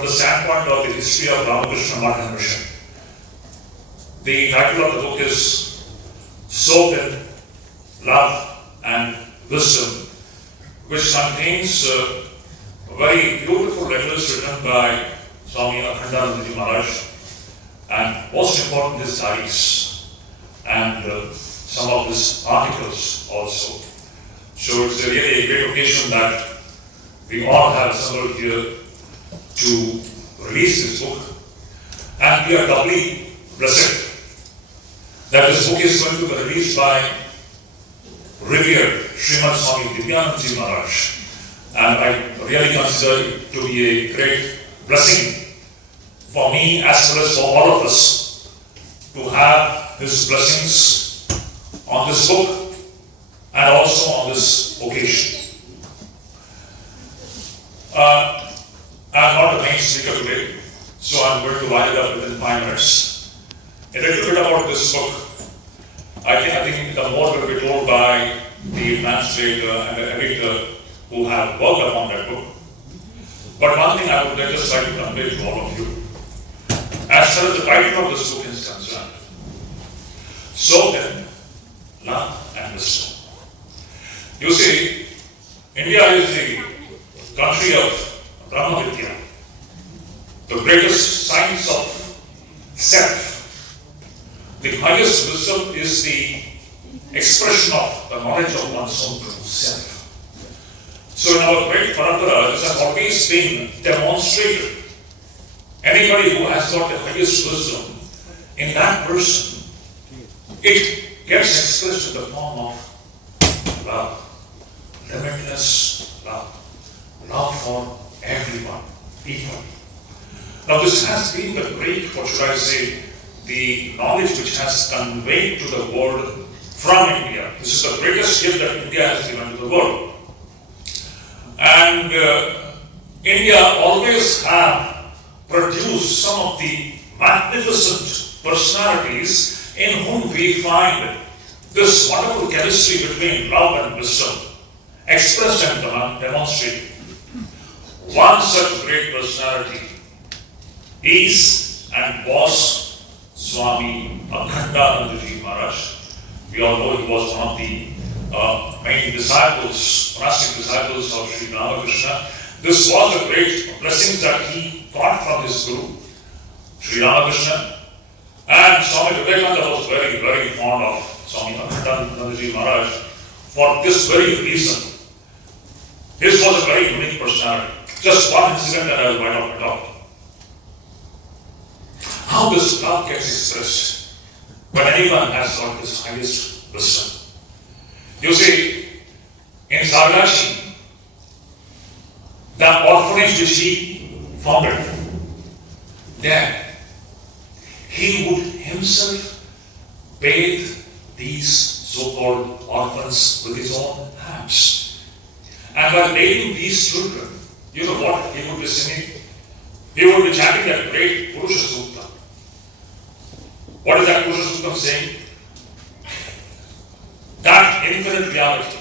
from the standpoint of the history of Ramakrishna Martin Mission. The title of the book is Soaked in Love and Wisdom, which contains very beautiful letters written by Swami Akhandananda Maharaj, and most important, his diaries and some of his articles also. So it's really a great occasion that we all have assembled here to release this book, and we are doubly blessed that this book is going to be released by revered Srimad Swami Shuddhidananda Maharaj, and I really consider it to be a great blessing for me as well as for all of us to have his blessings on this book and also on this occasion. I'm not the main speaker today, so I'm going to wind it up within 5 minutes. A little bit about this book. I think the more will be told by the administrator and the editor who have worked upon that book. But one thing I would just like to convey to all of you, as far as the title of this book is concerned, Soaked in Love and Wisdom. You see, India is the country of Brahma Vidya, the greatest science of self. The highest wisdom is the expression of the knowledge of one's own true self. So in our great parampara, this has always been demonstrated. Anybody who has got the highest wisdom, in that person, it gets expressed in the form of love, limitless love, love for everyone, equally. Now this has been the great, what should I say, the knowledge which has conveyed to the world from India. This is the greatest gift that India has given to the world. And India always have produced some of the magnificent personalities in whom we find this wonderful chemistry between love and wisdom expressed and demonstrated. One such great personality is and was Swami Akhandananda Maharaj. We all know he was one of the main disciples, monastic disciples of Sri Ramakrishna. This was the great blessings that he got from his guru, Sri Ramakrishna. And Swami Shuddhidananda was very, very fond of Swami Akhandananda Maharaj for this very reason. His was a very unique personality. Just one incident that I will write off the top. How this love gets expressed when anyone has got this highest wisdom. You see, in Sargashi, the orphanage which he founded, there he would himself bathe these so-called orphans with his own hands. And while bathing these children, you know what he would be singing? He would be chanting that great Purusha Sukta. What is that Purusha Sukta saying? That infinite reality,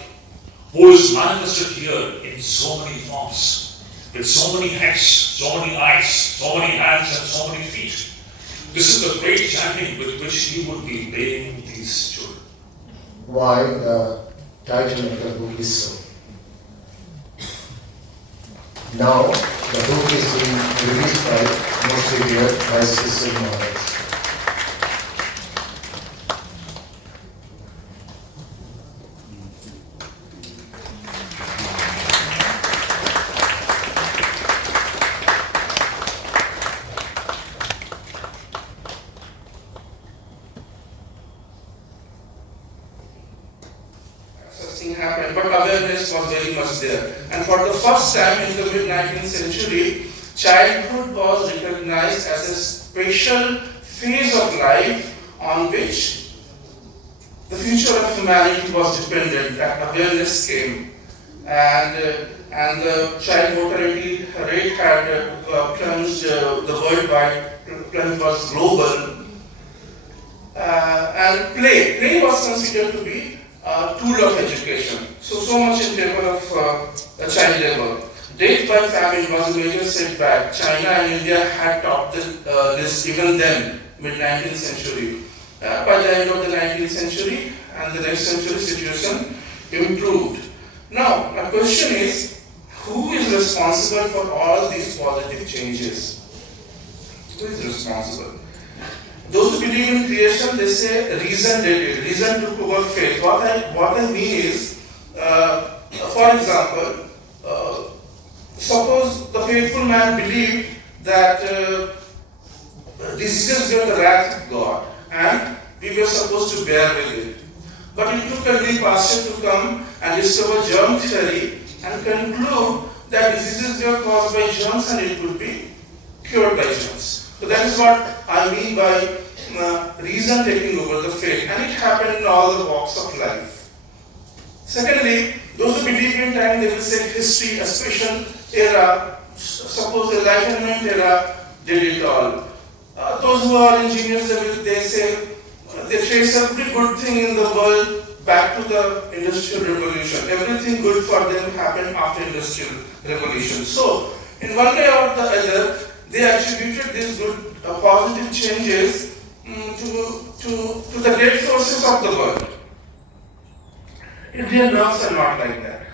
who is manifested here in so many forms, with so many heads, so many eyes, so many hands, and so many feet. This is the great chanting with which he would be bathing these children. Why the title of the book is so? Now, the book is being released by most revered by Sister Maharaj. Happened, but awareness was very much there. And for the first time in the mid-19th century, childhood was recognized as a special phase of life on which the future of humanity was dependent. That awareness came, and the child mortality rate had plunged, the worldwide plunge was global. And play was considered to be tool of education. So much in favor of the child labor. Death by famine was a major setback. China and India had topped the list even then, mid-19th century. By the end of the 19th century and the next century, situation improved. Now, my question is, who is responsible for all these positive changes? Who is responsible? Those who believe in creation, they say reason did it. Reason took over faith. What I mean is, for example, suppose the faithful man believed that diseases were the wrath of God and we were supposed to bear with it. But it took a new pastor to come and discover germ theory and conclude that diseases were caused by germs and it could be cured by germs. So that is what I mean by reason taking over the faith, and it happened in all the walks of life. Secondly, those who believe in time, they will say history, a special era, suppose the Enlightenment era did it all. Those who are engineers, they say they trace every good thing in the world back to the Industrial Revolution. Everything good for them happened after Industrial Revolution. So, in one way or the other, they attributed these good positive changes to the great forces of the world. Indian monks are not like that.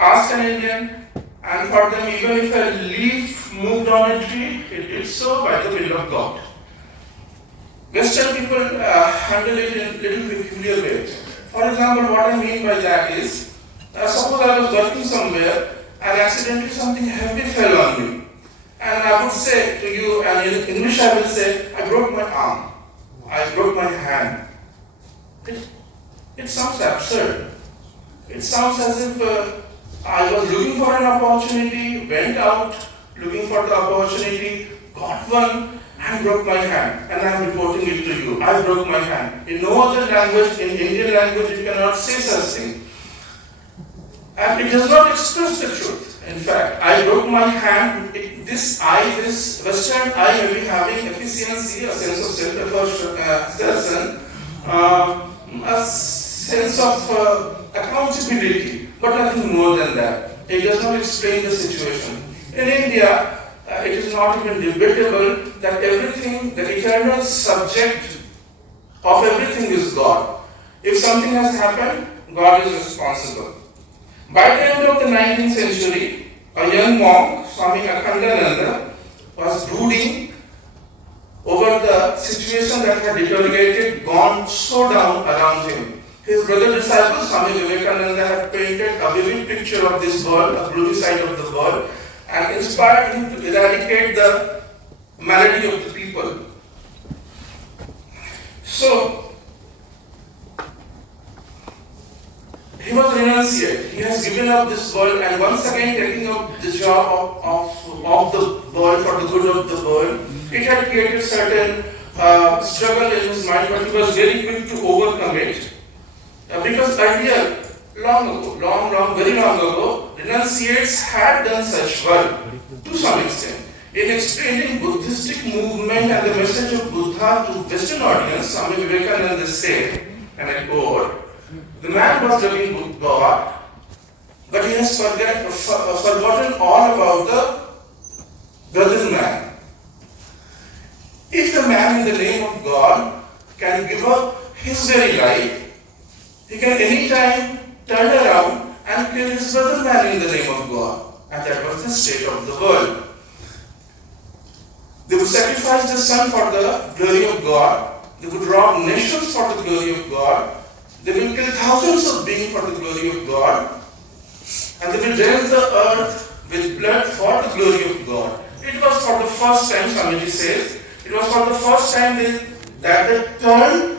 Ask an Indian, and for them, even if a leaf moved on a tree, it did so by the will of God. Western people handle it in a little peculiar way. For example, what I mean by that is, suppose I was working somewhere and accidentally something heavy fell on me. And I would say to you, and in English I will say, I broke my arm, I broke my hand. It sounds absurd. It sounds as if I was looking for an opportunity, went out looking for the opportunity, got one, and broke my hand. And I am reporting it to you. I broke my hand. In no other language, in Indian language, you cannot say such thing. And it does not express the truth. In fact, I broke my hand. This Western I may be having efficiency, a sense of self-assertion, a sense of accountability, but nothing more than that. It does not explain the situation. In India, it is not even debatable that everything, the eternal subject of everything is God. If something has happened, God is responsible. By the end of the 19th century, a young monk, Swami Akhandananda, was brooding over the situation that had deteriorated, gone so down around him. His brother disciple, Swami Vivekananda, had painted a vivid picture of this world, a gloomy side of the world, and inspired him to eradicate the malady of the people. So, he was renunciate. He has given up this world and once again taking up the job of the world for the good of the world. It had created certain struggle in his mind, but he was very quick to overcome it. Because earlier, very long ago, renunciates had done such work to some extent. In explaining Buddhistic movement and the message of Buddha to Western audience, Swami Vivekananda said, and I quote, "The man was loving God, but he has forgotten all about the brother man. If the man in the name of God can give up his very life, he can anytime turn around and kill his brother man in the name of God." And that was the state of the world. They would sacrifice the son for the glory of God. They would rob nations for the glory of God. They will kill thousands of beings for the glory of God. And they will drench the earth with blood for the glory of God. It was for the first time, Swamiji says, it was for the first time that they turned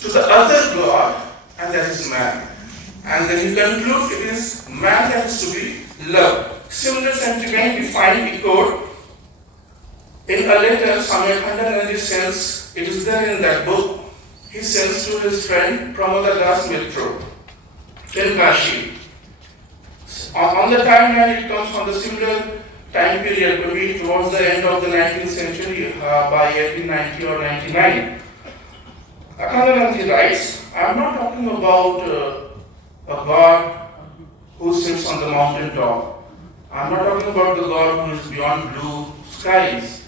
to the other God, and that is man. And then he concludes, it is man that is to be loved. Similar sentiment we find echoed in a letter Swami Akhandananda sends, it is there in that book, he sends to his friend Pramodadas Mitro in Kashi. On the timeline, it comes from the similar time period, maybe towards the end of the 19th century, by 1890 or 99. Akhandananda writes, I am not talking about a God who sits on the mountain top. I'm not talking about the God who is beyond blue skies.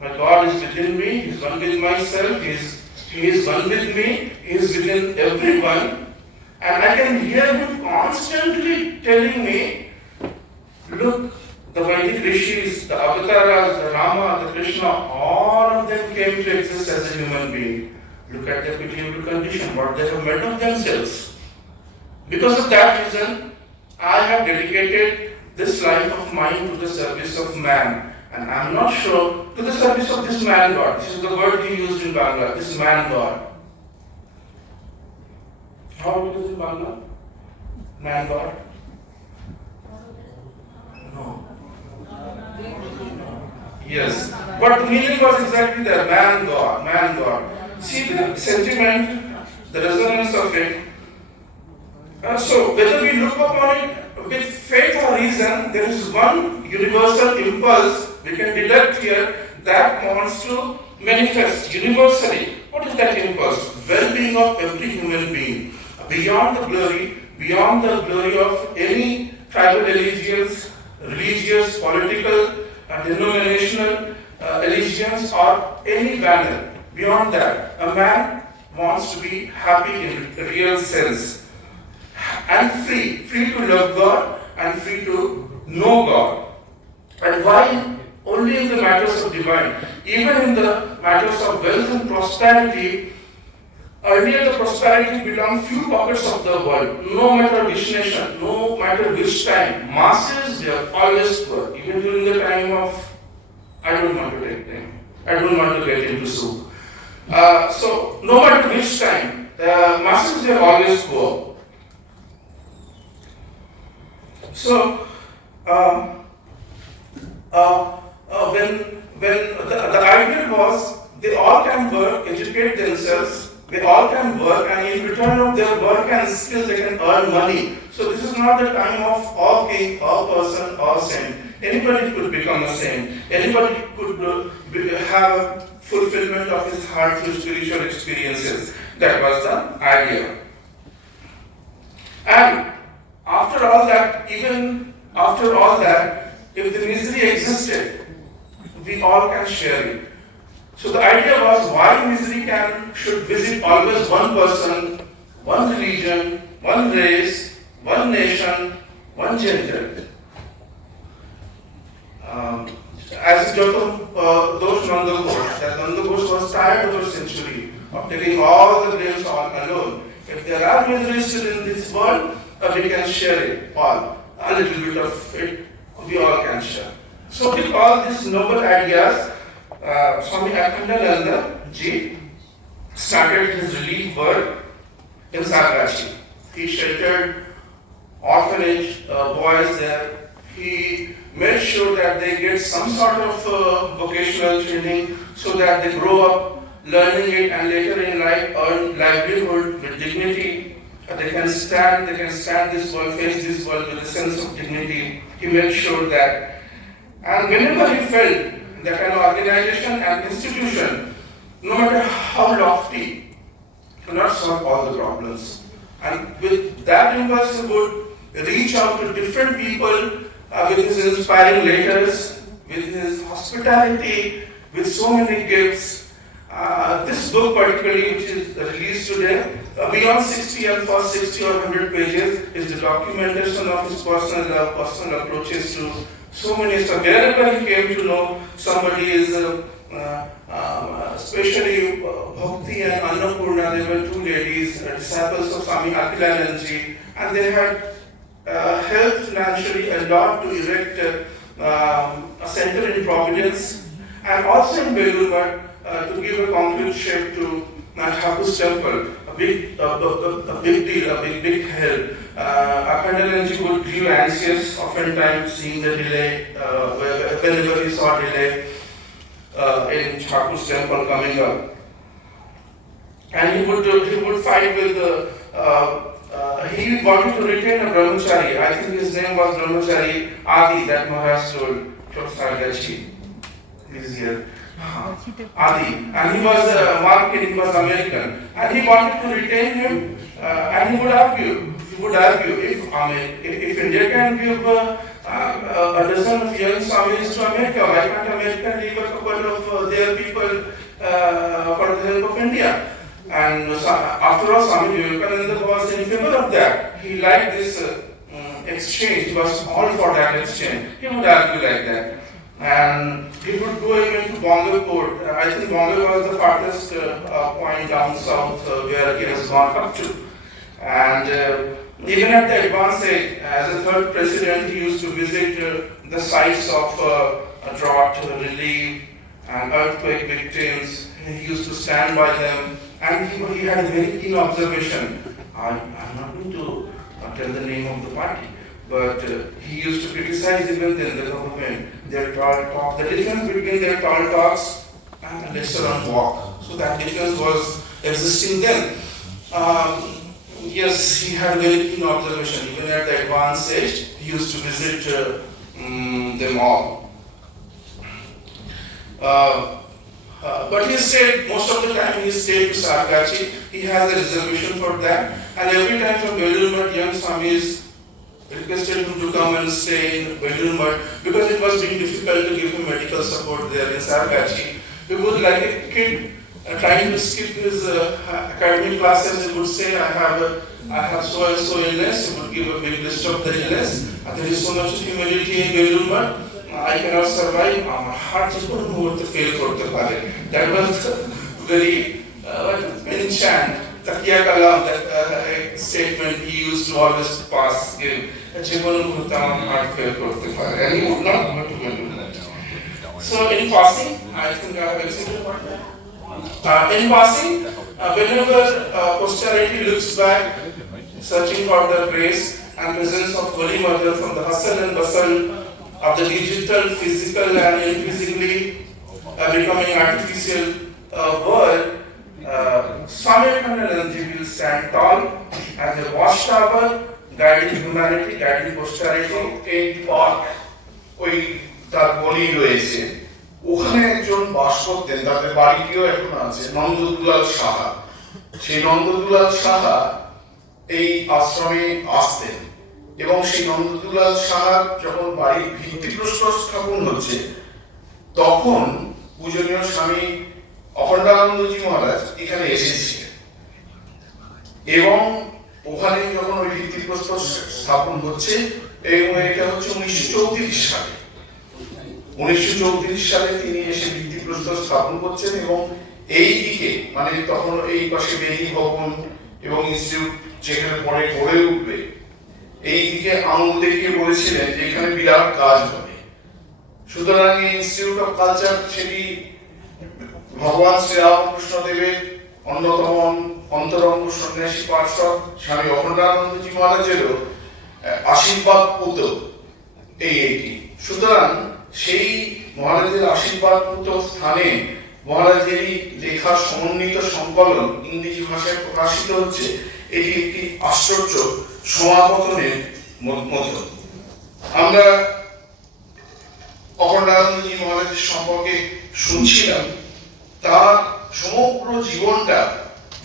My God is within me, He is one with myself, He is one with me, He is within everyone. And I can hear Him constantly telling me, look, the Vedic rishis, the avatars, the Rama, the Krishna, all of them came to exist as a human being. Look at their pitiable condition, what they have made of themselves. Because of that reason, I have dedicated this life of mine to the service of man. And I am not sure to the service of this man God. This is the word we used in Bangla, this man God. How it is in Bangla? Man God? No. Yes. But the meaning was exactly that, man God, man God. See the sentiment, the resonance of it. So whether we look upon it with faith or reason, there is one universal impulse we can deduct here that wants to manifest universally. What is that impulse? Well-being of every human being. Beyond the glory of any tribal allegiance, religious, political, denominational allegiance or any banner. Beyond that, a man wants to be happy in the real sense. And free to love God and free to know God. And why only in the matters of divine? Even in the matters of wealth and prosperity, earlier the prosperity belonged few pockets of the world, no matter which nation, no matter which time. Masses were always poor, even during the time of, I don't want to take them, I don't want to get into soup. So, no matter which time, the masses were always poor. So, when the idea was they all can work, educate themselves, they all can work, and in return of their work and skills they can earn money. So this is not the time of all king, all person, all saint. Anybody could become a saint. Anybody could have fulfillment of his heart through spiritual experiences. That was the idea. And after all that, even after all that, if the misery existed, we all can share it. So the idea was why misery should visit always one person, one religion, one race, one nation, one gender. As Gautam Dosh Nanda Ghosh, that Nanda Ghosh was tired of a century of taking all the blames all alone. If there are miseries still in this world, we can share it all. A little bit of it, we all can share. So with all these noble ideas, Swami Akhandananda ji started his relief work in Sagrachi. He sheltered orphanage boys there. He made sure that they get some sort of vocational training so that they grow up learning it and later in life earn livelihood with dignity. They can stand this world, face this world with a sense of dignity. He made sure that. And whenever he felt that an organization and institution, no matter how lofty, cannot solve all the problems. And with that impulse, he would reach out to different people with his inspiring letters, with his hospitality, with so many gifts. This book particularly, which is released today, beyond 60 and for 60 or 100 pages, is the documentation of his personal approaches to so many stuff. Wherever he came to know somebody is, especially Bhakti and Annapurna, they were two ladies, disciples of Swami Akhandananda, and they had helped financially a lot to erect a center in Providence and also in Belur, to give a concrete shape to Thakur's temple. A big deal, a big help. Akhandananda would feel anxious, oftentimes seeing the delay, whenever he saw delay in Thakur's temple coming up. And he would fight with he wanted to retain a brahmachari. I think his name was brahmachari Adi, that Maharaj told Sagarchi. He's here. Adi. And he was Market, he was American. And he wanted to retain him, and he would argue if India can give a dozen of young Swamis to America. Why can't America leave a couple of their people for the help of India? And after all, Swami Vivekananda was in favor of that. He liked this exchange. He was all for that exchange. He would argue like that. And he would go even to Bombay port. I think Bombay was the farthest point down south where he has gone up to. And even at the advanced age, as a third president, he used to visit the sites of drought relief and earthquake victims. He used to stand by them, and he had a very keen observation. I'm not going to tell the name of the party, but he used to criticize even then the government, their tall talk, the difference between their tall talks and restaurant walk. So that difference was existing then. Yes, he had very keen observation. Even at the advanced age, he used to visit them all. But he stayed, most of the time he stayed to Sargachi. He has a reservation for that. And every time from Belur young Swamis requested him to come and stay in Belur because it was being difficult to give him medical support there in Sargachi. He would, like a kid, trying to skip his academic classes, he would say, I have so and so illness. He would give a big list of the illness. And there is so much humidity in Belur, I cannot survive. My heart is going to fail for the body. That was very enchant. Takiya kalam, that statement he used to always pass, give. Heart fail for the body. And he would not want to do that. So in passing, I think I have explained about that. In passing, whenever posterity looks back, searching for the grace and presence of Holy Mother from the hustle and bustle of the digital, physical, and increasingly becoming artificial world, Swami Akhandananda will stand tall as a watchtower, guiding humanity, guiding posterity. এই park ওই তার বলি রয়েছে, ওখানে একজন বাস করতেন, তাদের বাড়িটিও এখন আছে, নন্দদুলাল সাহা। সেই নন্দদুলাল সাহা এই আশ্রমে আসতেন এবং সেই নন্দদুলাল সাহার যখন বাড়ির ভিত্তিপ্রস্তর স্থাপন হচ্ছে, তখন পূজনীয় স্বামী অখণ্ডানন্দজি মহারাজ এখানে এসেছিলেন এবং ওখানে যখন ওই ভিত্তিপ্রস্তর স্থাপন হচ্ছে, এবং এটা হচ্ছে 1934 সালে। 1934 সালে তিনি এসে ভিত্তিপ্রস্তর স্থাপন করছেন এবং এই দিকে মানে তখন এই পাশে বেদি ভবন এবং ইনস্টিটিউট যেখানে পরে গড়ে উঠবে, এই দিকে আঙুল দেখিয়ে বলেছিলেন যে এখানে বিরাট কাজ হবে। সুতরাং এই ইনস্টিটিউট অফ কালচার সেটি ভগবান শ্রীরামকৃষ্ণদেবের অন্যতম অন্তরঙ্গ সন্ন্যাসী পার্ষদ স্বামী অখণ্ডানন্দজি মহারাজেরও আশীর্বাদ পুত এইটি। সুতরাং সেই মহারাজের আশীর্বাদ পুত স্থানে মহারাজেরই লেখা সমন্বিত সংকলন ইংরেজি ভাষায় প্রকাশিত হচ্ছে। এটি একটি আশ্চর্য সমাপতনের মতো। আমরা অখণ্ডানন্দজি মহারাজের সম্পর্কে শুনছিলাম, তার সমগ্র জীবনটা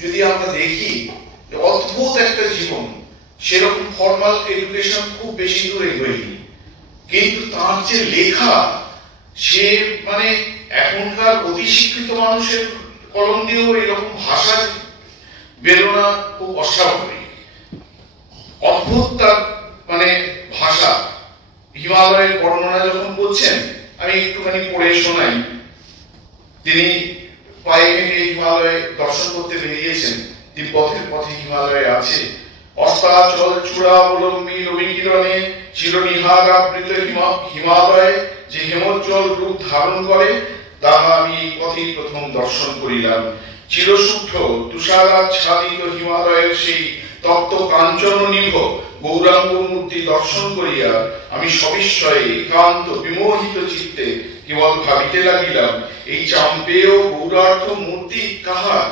যদি আমরা দেখি, অদ্ভুত একটা জীবন। সেরকম ফর্মাল এডুকেশন খুব বেশি দূর এগোয়নি, কিন্তু তার যে লেখা, সে মানে এখনকার অতি শিক্ষিত মানুষের কলম দিয়েও এরকম ভাষা বেরোনা খুব অস্বাভাবিক। অদ্ভুত তার মানে ভাষা। হিমালয়ের বর্ণনা যখন বলছেন, আমি একটুখানি পড়ে শোনাই। তিনি পায়ে হেঁটে হিমালয়ে দর্শন করতে বেরিয়েছেন। তিব্বতের পথে হিমালয়ে আছে। অস্তাচল চূড়াবলম্বী রবিকিরণে চিরনিহারাবৃত হিমালয়ে যে হেমোজ্জ্বল রূপ ধারণ করে, তাহা আমি এই পথেই প্রথম দর্শন করিলাম। চিরশুভ্র তুষারাচ্ছাদিত হিমালয়ের সেই তপ্ত কাঞ্চন নিভ গৌরাঙ্গ মূর্তি দর্শন করিয়া আমি সবিস্ময়ে একান্ত বিমোহিত চিত্তে কেবল ভাবিতে লাগিলাম, এই চাম্পেয় গৌরার্থ মূর্তি কাহার?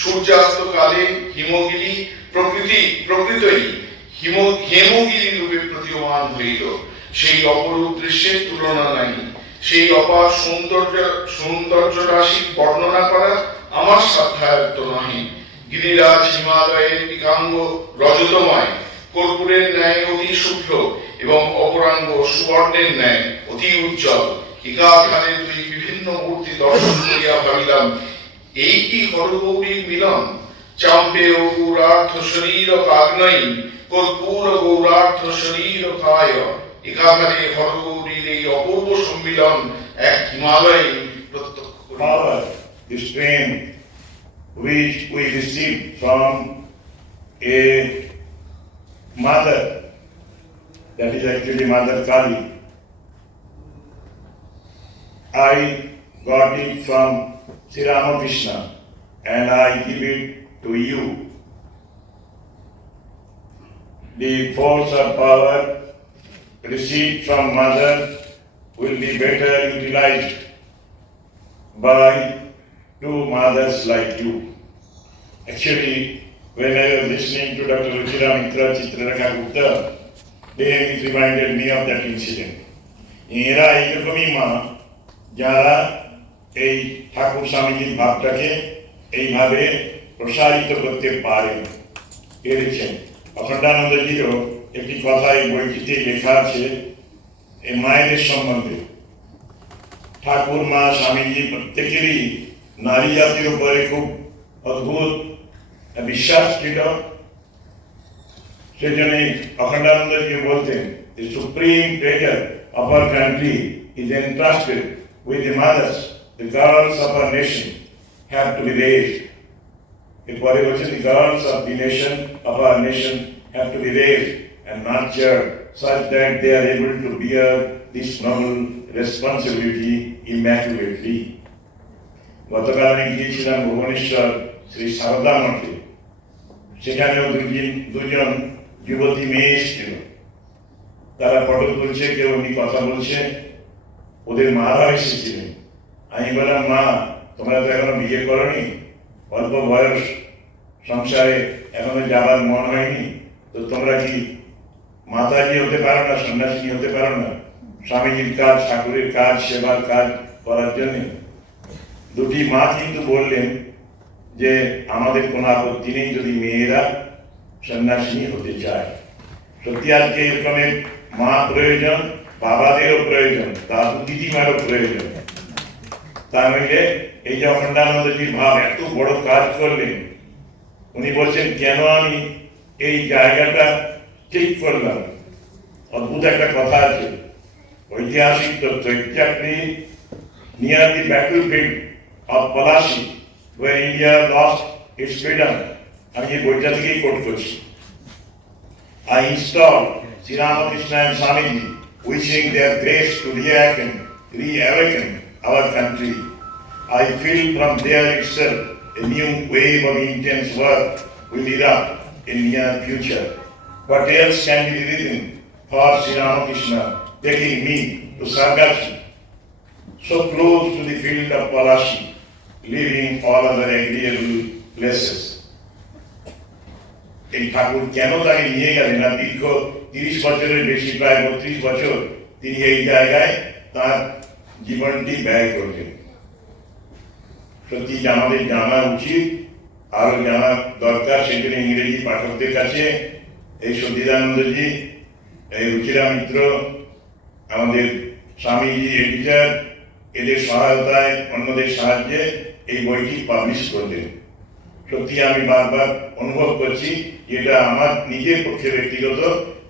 সূর্যাস্ত কালে হিমগিরি প্রকৃতই হেমগিরি রূপে প্রতীয়মান হইল। সেই অপরূপ দৃশ্যের তুলনা নাই। সেই অপার সৌন্দর্য রাশি বর্ণনা করা আমার সাধ্যায়ত্ত নহে। গিরিরাজ হিমালয়ের একাঙ্গ রজতময়, কর্পূরের ন্যায় অতি শুভ্র এবং অপরাঙ্গ সুবর্ণের ন্যায় অতি উজ্জ্বল। একাখানে দুই বিভিন্ন মূর্তি দর্শন করিয়া ভাবিলাম, এই কি হরগৌরীর মিলন। চাম্পেয় গৌরার্ধ শরীর কাগ্নয়ী কর্পূর গৌরার্ধ শরীর কায়। একাখানে হরগৌরীর এই অপূর্ব সম্মিলন এক হিমালয়ে প্রত্যক্ষ করি। Power, the strength which we receive from a mother, that is actually Mother Kali. I got it from Sri Ramakrishna and I give it to you. The force of power received from Mother will be better utilized by two mothers like you. Actually, when I was listening to Dr. Ruchira Mitra Chitrarekha Gupta, then it reminded me of that incident. এরা এইরকমই মা যারা এই ঠাকুর স্বামীজির ভাবটাকে এইভাবে প্রসারিত করতে পারেন, পেরেছেন। অখণ্ডানন্দজিরও একটি কথা এই বইটিতে লেখা আছে এই মায়েদের সম্বন্ধে। ঠাকুর মা স্বামীজি প্রত্যেকেরই নারী জাতির উপরে খুব অদ্ভুত বিশ্বাস ছিল। সেজন্য অখণ্ডানন্দজি বলতেন, the supreme treasure of our country is entrusted with the mothers. The girls of our nation have to be raised. এরপরে বলছে, the girls of the nation of our nation have to be raised and nurtured such that they are able to bear this noble responsibility immaculately. গতকাল আমি গিয়েছিলাম ভুবনেশ্বর শ্রী সারদা মঠে। সেখানেও দুজন যুবতী মেয়ে এসেছিল। তারা ফটো তুলছে, কেউ উনি কথা বলছে, ওদের মারা এসেছিলেন। আমি বললাম, মা তোমরা তো এখনো বিয়ে করনি, অল্প বয়স, সংসারে এখনো যাবার মন হয়নি, তো তোমরা কি মাতাজি হতে পারো না, সন্ন্যাসিনী হতে পারো না, স্বামীজির কাজ, ঠাকুরের কাজ, সেবার কাজ করার জন্য? দুটি মা কিন্তু বললেন যে আমাদের কোনো আপত্তি নেই যদি মেয়েরা সন্ন্যাসিনী হতে চায়। সত্যি আজকে এরকমের মা প্রয়োজন, বাবাদেরও প্রয়োজন, দাদু দিদিমারও প্রয়োজন। তা নইলে এই যে অখণ্ডানন্দজির ভাব এত বড় কাজ করলেন, উনি বলছেন কেন আমি এই জায়গাটা ঠিক করলাম। অদ্ভুত একটা কথা আছে, ঐতিহাসিক তথ্য, exactly near the battlefield of Palashi, where India lost its freedom. আমি এই বইটা থেকেই কোট করছি। I installed Sri Ramakrishna and Swamiji, wishing their grace to reawaken our country. I feel from there itself a new wave of intense work will erupt in near future. What else can be written for Sri Ramakrishna taking me to Sargachi, so close to the field of Palashi, leaving all other agreeable places? এই ঠাকুর কেন তাকে নিয়ে গেলেন না? দীর্ঘ 30 বছরের বেশি, প্রায় 32 বছর তিনি এই জায়গায় তার জীবনটি ব্যয় করলেন। সত্যি আমাদের জানা উচিত, আরো জানা দরকার। সেজন্য ইংরেজি পাঠকদের কাছে এই সদ্ধিদানন্দজি, এই রুচিরা মিত্র, আমাদের স্বামীজি এডিটার, এদের সহায়তায়, অন্যদের সাহায্যে এই বইটি পাবলিশ করলেন। সত্যি আমি বারবার অনুভব করছি এটা আমার নিজের পক্ষে ব্যক্তিগত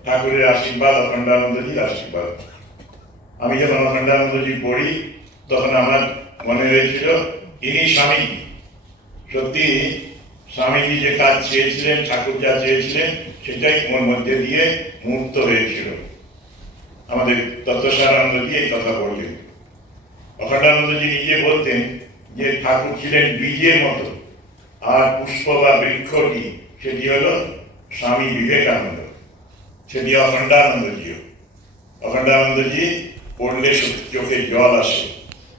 ঠাকুরের আশীর্বাদ, অখণ্ডানন্দজির আশীর্বাদ। আমি যখন অখণ্ডানন্দজি পড়ি তখন আমার মনে হয়েছিল ইনি স্বামীজি। সত্যি স্বামীজি যে কাজ চেয়েছিলেন, ঠাকুর যা চেয়েছিলেন, সেটাই ওর মধ্যে দিয়ে মূর্ত হয়েছিল। আমাদের তত্ত্বসারানন্দজি এই কথা বললেন। অখণ্ডানন্দজি নিজে বলতেন যে ঠাকুর ছিলেন বীজের মতো, আর পুষ্প বা বৃক্ষটি সেটি হলো স্বামী বিবেকানন্দ, সেটি অখণ্ডানন্দজিও। অখণ্ডানন্দজি পড়লে চোখে জল আসে।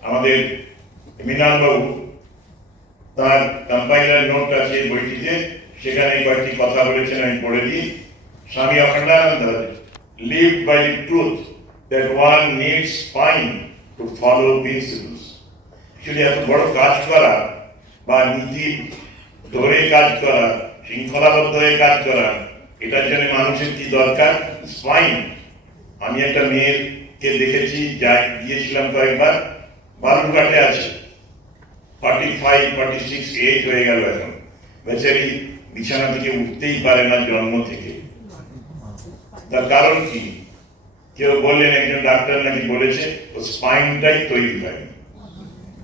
আমাদের মৃণালবাবু তার কম্পাইলার নোট আছে বইটিতে, সেখানে কয়েকটি কথা বলেছেন, আমি পড়ে দিই। স্বামী Akhandananda lived by the truth that one needs spine to follow principles. Actually, এত বড় কাজ করা বা নীতি ধরে কাজ করা, শৃঙ্খলাবদ্ধ হয়ে কাজ করা, এটার জন্য মানুষের কি দরকার? স্পাইন। আমি একটা মেয়েকে দেখেছি, গিয়েছিলাম কয়েকবার, বালুরঘাটে আছে, 45, 46 এজ হয়ে গেল এখন, বেচারি বিছানা থেকে উঠতেই পারে না জন্ম থেকে। তার কারণ কি? কেউ বললেন, একজন ডাক্তার নাকি বলেছে ও স্পাইনটাই তৈরি হয়নি।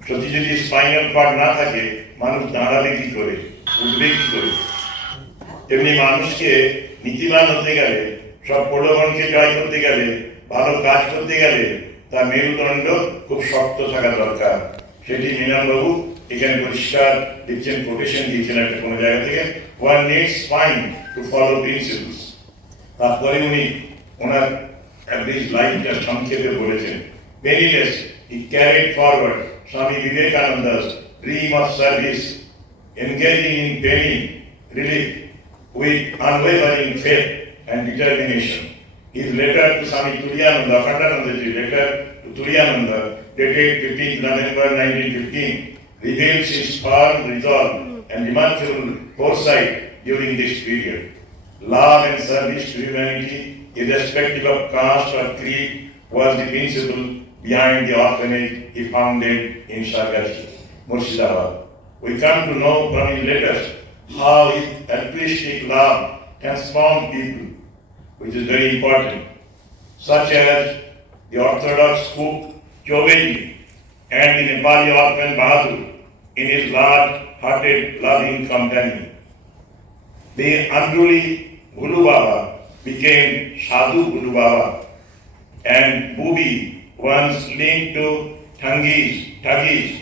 সত্যি যদি স্পাইনাল কর্ড না থাকে, মানুষ দাঁড়াবে কি করে, উঠবে কি করে? তেমনি মানুষকে নীতিবান হতে গেলে, সব প্রলোভনকে জয় করতে গেলে, ভালো কাজ করতে গেলে তার মেরুদণ্ড খুব শক্ত থাকা দরকার। সেটি মীনাবাবু এখানে পরিষ্কার দিচ্ছেন, কোটেশন দিয়েছেন একটা কোনো জায়গা থেকে, one needs spine to follow principles. তারপরে উনি ওনার অ্যাভারেজ লাইফটা সংক্ষেপে বলেছেন, penniless he carried forward Swami Vivekananda's dream of service, engaging in pain relief with unwavering faith and determination. His letter to Swami Shuddhidananda, Akhandananda's letter to Shuddhidananda, dated 15th November 1915, reveals his firm resolve and remarkable foresight during this period. Love and service to humanity, irrespective of caste or creed, was the principle behind the orphanage he founded in Sargachi, Murshidabad. We come to know from his letters how his altruistic love transformed people, which is very important, such as the Orthodox cook Chobeji and the Nepali orphan Bahadur in his large-hearted, loving company. The unruly Guru Baba became Sadhu Guru Baba, and Bubi, once linked to Thagis,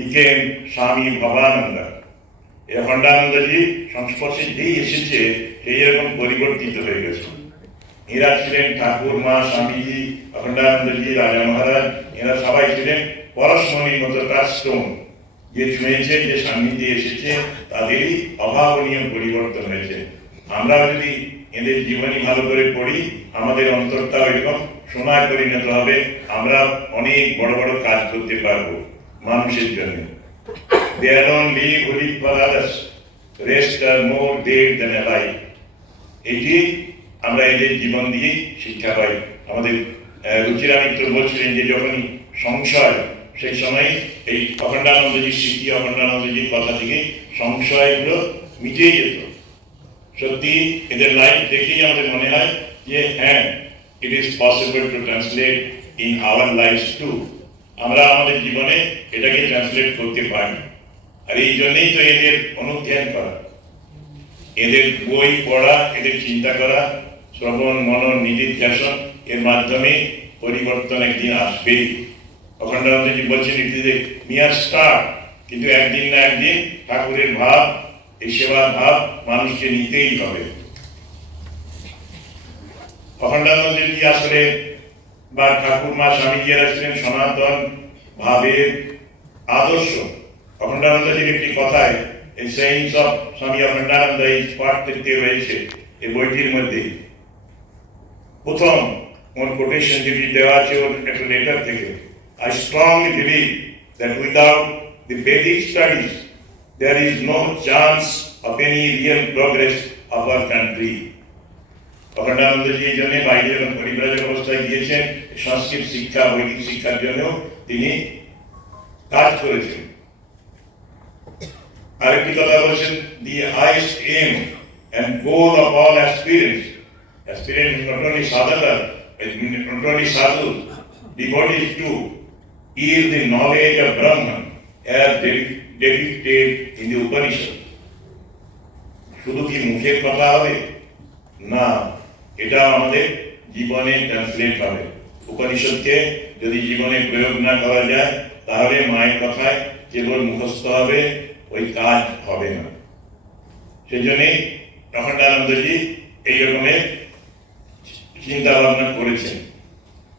became Swami Bhavananda. Akhandananda সংস্পর্শে যেই এসেছে সেই রকম পরিবর্তিত হয়ে গেছে। এরা ছিলেন ঠাকুর মা, স্বামীজি, অখণ্ডানন্দজি, রাজা মহারাজ, এরা সবাই ছিলেন পরশমণির মতো কাস্টম। যে ছুঁয়েছে, যে সান্নিধ্যে এসেছে, তাদেরই অভাবনীয় পরিবর্তন হয়েছে। আমরা যদি এদের জীবনী ভালো করে পড়ি, আমাদের অন্তরটা এরকম সোনায় পরিণত হবে, আমরা অনেক বড় বড় কাজ করতে পারবো মানুষের জন্য। They alone live who live for others, rest are more dead than alive. এটি আমরা এদের জীবন দিয়ে শিক্ষা পাই। আমাদের রুচিরা মিত্র বলছিলেন যে যখনই সংশয়, সেই সময় এই অখণ্ডানন্দজির স্মৃতি, অখণ্ডানন্দজির কথা থেকে সংশয়গুলো মিটিয়ে যেত। সত্যি এদের লাইফ দেখেই আমাদের মনে হয় যে হ্যাঁ, it is possible to translate in our lives too. আমরা আমাদের জীবনে এটাকে ট্রান্সলেট করতে পারি। আর এই জন্যই তো এদের অনুধ্যান করা, এদের বই পড়া, এদের চিন্তা করা, শ্রবণ মনন নিধিধ্যাসন, এর মাধ্যমে পরিবর্তন একদিন আসবেই। অখণ্ডানন্দজি বলছেন ইট ইজ এ মিয়ার স্টার্ট, কিন্তু একদিন না একদিন ঠাকুরের ভাব, এই সেবার ভাব মানুষকে নিতেই হবে। অখণ্ডানন্দজি আসলে বা ঠাকুর মা স্বামীজিরা ছিলেন সনাতন ভাবের আদর্শ। অখণ্ডানন্দজির একটি কথায়, এই সেইন্স অফ স্বামী অখণ্ডানন্দ এই পাঠ থেকে রয়েছে এই বইটির মধ্যে। প্রথম ওর কোটেশন যেটি দেওয়া আছে ওর একটা লেটার থেকে, I strongly believe that without the Vedic studies there is no chance of any real progress of our country. অখণ্ডানন্দজি এই জন্য বাইরে যখন পরিব্রাজক অবস্থায় গিয়েছেন, সংস্কৃত শিক্ষা, বৈদিক শিক্ষার জন্য তিনি কাজ করেছেন। আরেকটি কথা বলছেন, the highest aim and goal of all aspirants not only sadhaka, not only sadhu, devotees too, is the knowledge of Brahman as depicted in the Upanishad. শুধু কি মুখের কথা হবে? না, এটা আমাদের জীবনে ট্রান্সলেট হবে। উপনিষদকে যদি জীবনে প্রয়োগ না করা যায়, তাহলে মায়ের কথায় কেবল মুখস্থ হবে, ওই কাজ হবে না। সেই জন্যই অখণ্ডানন্দজি এই রকমের চিন্তা ভাবনা করেছেন।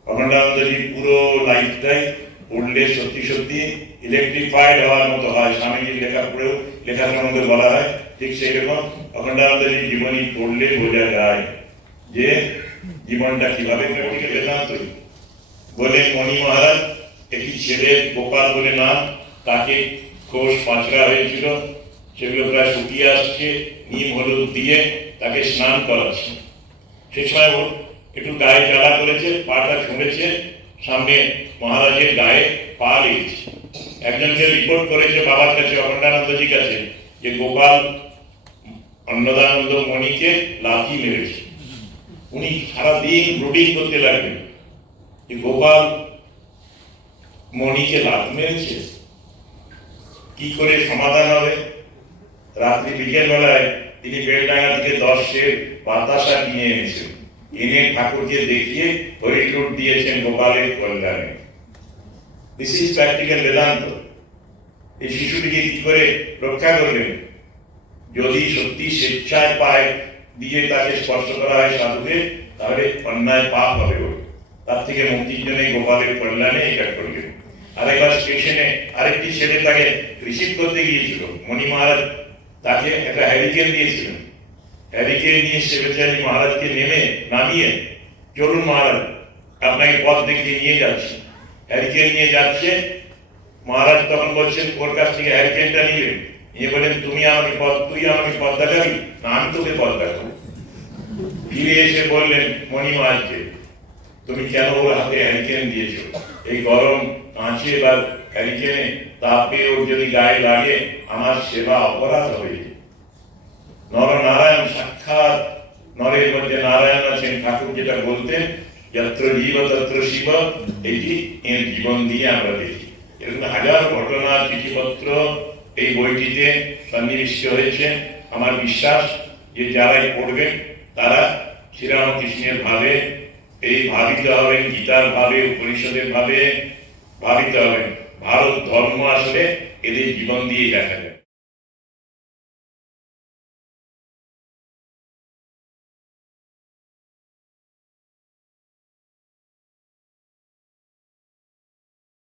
অখণ্ডানন্দজি পুরো লাইফটাই পড়লে সত্যি সত্যি ইলেকট্রিফাইড হওয়ার মতো হয়। স্বামীজির লেখা পড়েও, লেখা সম্বন্ধে বলা হয়, ঠিক সেই রকম অখণ্ডানন্দজির জীবনী পড়লে বোঝা যায় যে জীবনটা কিভাবে প্র্যাকটিক্যাল বেদান্তই। বলে মণি মহারাজ, একটি ছেলে গোপাল বলে নাম, তাকে খোস পাঁচড়া হয়েছিল, সেগুলো প্রায় শুকিয়ে আসছে, নিম হলুদ দিয়ে তাকে স্নান করাচ্ছে। সে সময় ও একটু গায়ে জ্বালা করেছে, পাটা ছুঁড়েছে, সামনে মহারাজের গায়ে পা লেগেছে। একজনকে রিপোর্ট করেছে বাবার কাছে, অখণ্ডানন্দজির কাছে, যে গোপাল অন্নদানন্দ মণিকে লাথি মেরেছে। উনি সারাদিন রুটিন করতে লাগবেন যে গোপাল মণিকে লাথ মেরেছে, কি করে সমাধান হবে। রাত্রি বিকেল বেলায় তিনি বেলডাঙ্গা থেকে 10 সের বাতাসা কিনে এনেছেন, এনে ঠাকুরকে দেখিয়ে হরিলুট দিয়েছেন গোপালের কল্যাণে। This is practical Vedanta. এই শিশুটিকে কি করে রক্ষা করবেন? যদি সত্যি স্বেচ্ছায় পায় দিয়ে তাকে স্পর্শ করা হয় সাধুকে, তাহলে অন্যায় পাপ হবে। তার থেকে মুক্তির জন্য গোপালের কল্যাণে এটা করলেন। আরেকবার স্টেশনে আরেকটি ছেলে তাকে রিসিভ করতে গিয়েছিল, মণি মহারাজ তাকে একটা হ্যারিকেন দিয়েছিলেন। হ্যারিকেন নিয়ে সে বেচারি মহারাজকে নামিয়ে, চলুন মহারাজ আপনাকে পথ দেখিয়ে নিয়ে যাচ্ছে। হ্যারিকেন নিয়ে যাচ্ছে, মহারাজ তখন বলছেন ওর কাছ থেকে হ্যারিকেনটা নিলেন, নিয়ে বলেন তুই আমাকে পথ দেখাবি না আমি তোকে পথ দেখাবো। ফিরে এসে বললেন মণি মহারাজকে, তুমি কেন ওর হাতে হ্যারিকেন দিয়েছো? এই গরম কাঁচে বা হ্যারিকেনে তাপে ওর যদি গায়ে লাগে আমার সেবা অপরাধ হবে। নরনারায়ণ সাক্ষাৎ, নরের মধ্যে নারায়ণ আছেন। ঠাকুর যেটা বলতেন, যত্র জীব তত্র শিব, এটি এর জীবন দিয়ে আমরা দেখি। এরকম হাজার ঘটনা চিঠিপত্র এই বইটিতে সন্নিবিষ্ট হয়েছে। আমার বিশ্বাস যে যারাই পড়বেন তারা শ্রীরামকৃষ্ণের ভাবে এই ভাবিত হবেন, গীতার ভাবে, উপনিষদের ভাবে ভাবিত হবেন। ভারত ধর্ম আসলে এদের জীবন দিয়ে দেখা যায়।